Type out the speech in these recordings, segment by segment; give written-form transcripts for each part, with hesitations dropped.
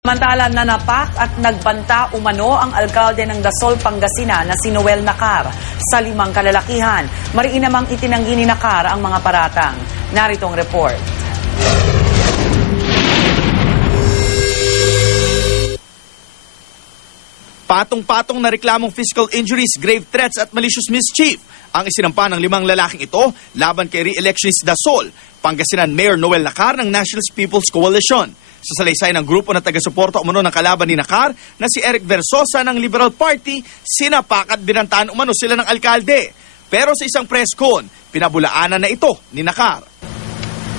Samantala, nanapak at nagbanta umano ang alkalde ng Dasol, Pangasinan na si Noel Nacar sa 5 kalalakihan. Mariin namang itinanggi ni Nacar ang mga paratang. Narito ang report. Patong-patong na reklamong physical injuries, grave threats at malicious mischief ang isinampa ng 5 lalaking ito laban kay re-electionist Dasol, Pangasinan Mayor Noel Nacar ng Nationalist People's Coalition. Sa salaysay ng grupo na taga-suporta umano ng kalaban ni Nacar na si Eric Versosa ng Liberal Party, sinapak at binantaan umano sila ng alkalde. Pero sa isang press con, pinabulaanan na ito ni Nacar.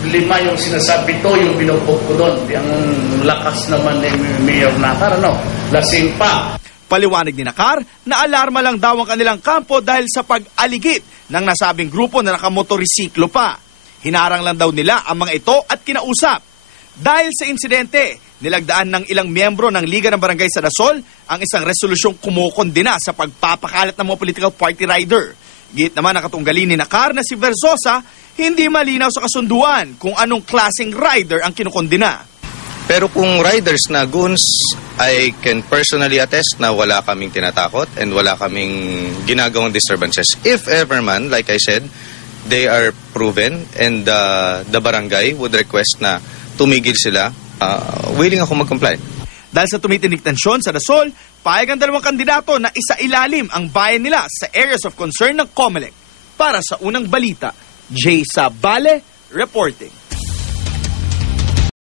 5 yung sinasabi to, yung binubog ko doon. Ang lakas naman ni Mayor Nacar, lasing pa. Paliwanag ni Nacar na alarma lang daw ang kanilang kampo dahil sa pag-aligid ng nasabing grupo na nakamotorisiklo pa. Hinarang lang daw nila ang mga ito at kinausap. Dahil sa insidente, nilagdaan ng ilang miyembro ng Liga ng Barangay sa Dasol ang isang resolusyong kumukondena sa pagpapakalat ng mga political party rider. Git naman ang katunggali ni Nacar na si Versosa, hindi malinaw sa kasunduan kung anong klaseng rider ang kinukondena. Pero kung riders na goons, I can personally attest na wala kaming tinatakot and wala kaming ginagawang disturbances. If ever man, like I said, they are proven and the barangay would request na tumigil sila, willing ako mag-comply. Dahil sa tumitinig tensyon sa Dasol, payag ang 2 kandidato na isailalim ang bayan nila sa areas of concern ng COMELEC. Para sa unang balita, Jay Sabale reporting.